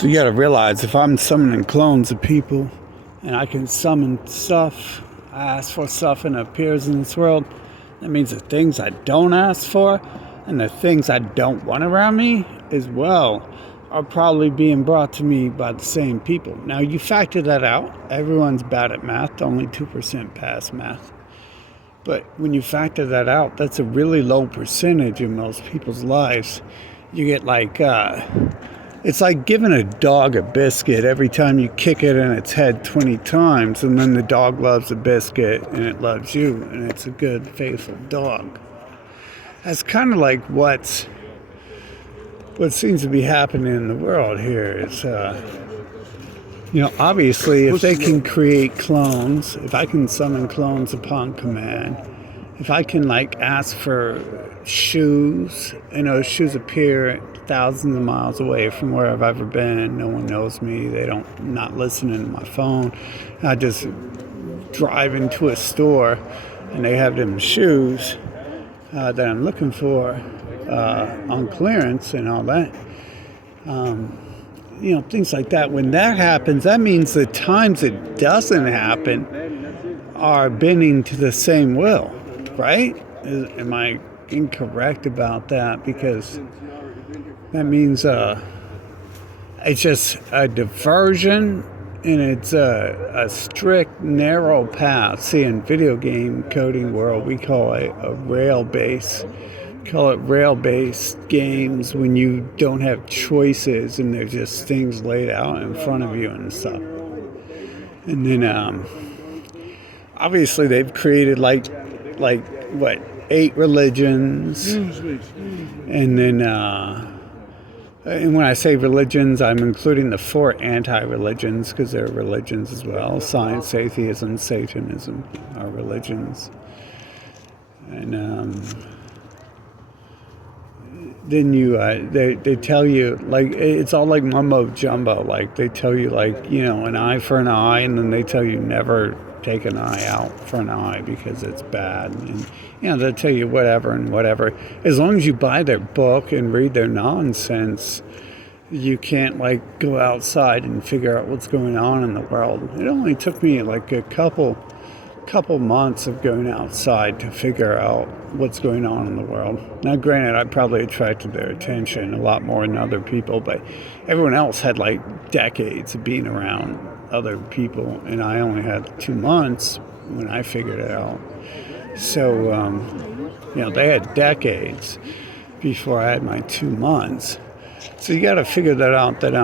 So you gotta realize if I'm summoning clones of people and I can summon stuff, I ask for stuff and it appears in this world, that means the things I don't ask for and the things I don't want around me as well are probably being brought to me by the same people. Now you factor that out. Everyone's bad at math, only 2% pass math. But when you factor that out, that's a really low percentage in most people's lives. You get it's like giving a dog a biscuit every time you kick it in its head 20 times, and then the dog loves the biscuit and it loves you, and it's a good, faithful dog. That's kind of like what seems to be happening in the world here is, obviously if they can create clones, if I can summon clones upon command, if I can ask for shoes, and those shoes appear thousands of miles away from where I've ever been, no one knows me, not listening to my phone, I just drive into a store and they have them shoes that I'm looking for on clearance and all that, things like that. When that happens, that means the times it doesn't happen are bending to the same will, right? Am I incorrect about that? Because that means it's just a diversion, and it's a strict, narrow path. See, in video game coding world, we call it a rail-based. Call it rail-based games when you don't have choices and there's just things laid out in front of you and stuff. And then obviously they've created 8 religions, and then and when I say religions, I'm including the 4 anti-religions because they're religions as well. Science, atheism, Satanism are religions. And then they tell you, it's all like mumbo jumbo. They tell you an eye for an eye, and then they tell you never take an eye out for an eye because it's bad. And they'll tell you whatever and whatever. As long as you buy their book and read their nonsense, you can't go outside and figure out what's going on in the world. It only took me a couple months of going outside to figure out what's going on in the world. Now granted, I probably attracted their attention a lot more than other people, but everyone else had decades of being around other people, and I only had 2 months when I figured it out. So they had decades before I had my 2 months. So you got to figure that out, that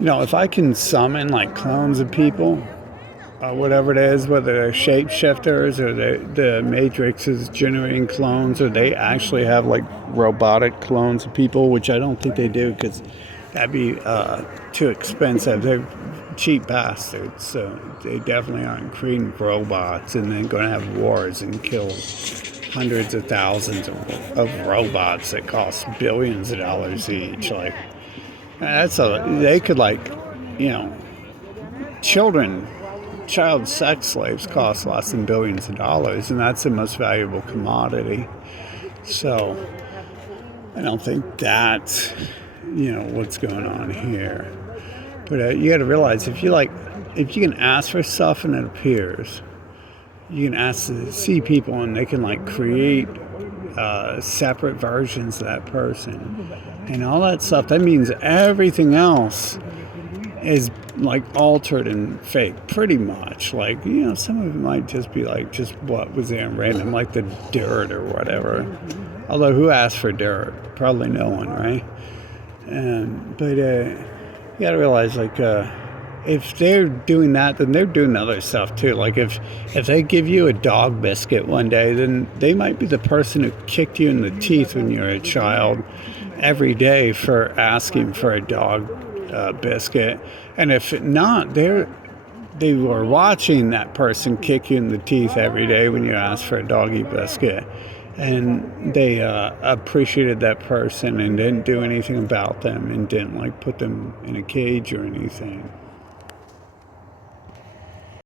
if I can summon clones of people, whatever it is, whether they're shapeshifters or the Matrix is generating clones, or they actually have robotic clones of people, which I don't think they do because that'd be too expensive. They're cheap bastards, so they definitely aren't creating robots and then going to have wars and kill hundreds of thousands of robots that cost billions of dollars each. They could child sex slaves cost less than billions of dollars, and that's the most valuable commodity. So I don't think that's what's going on here. But you got to realize if you can ask for stuff and it appears, you can ask to see people and they can create separate versions of that person and all that stuff. That means everything else is altered and fake, pretty much. Some of it might just be just what was there random, the dirt or whatever. Although who asked for dirt? Probably no one, right? But you gotta realize if they're doing that, then they're doing other stuff too. If they give you a dog biscuit one day, then they might be the person who kicked you in the teeth when you were a child every day for asking for a dog biscuit. And if not, they were watching that person kick you in the teeth every day when you asked for a doggy biscuit, and they appreciated that person and didn't do anything about them and didn't put them in a cage or anything.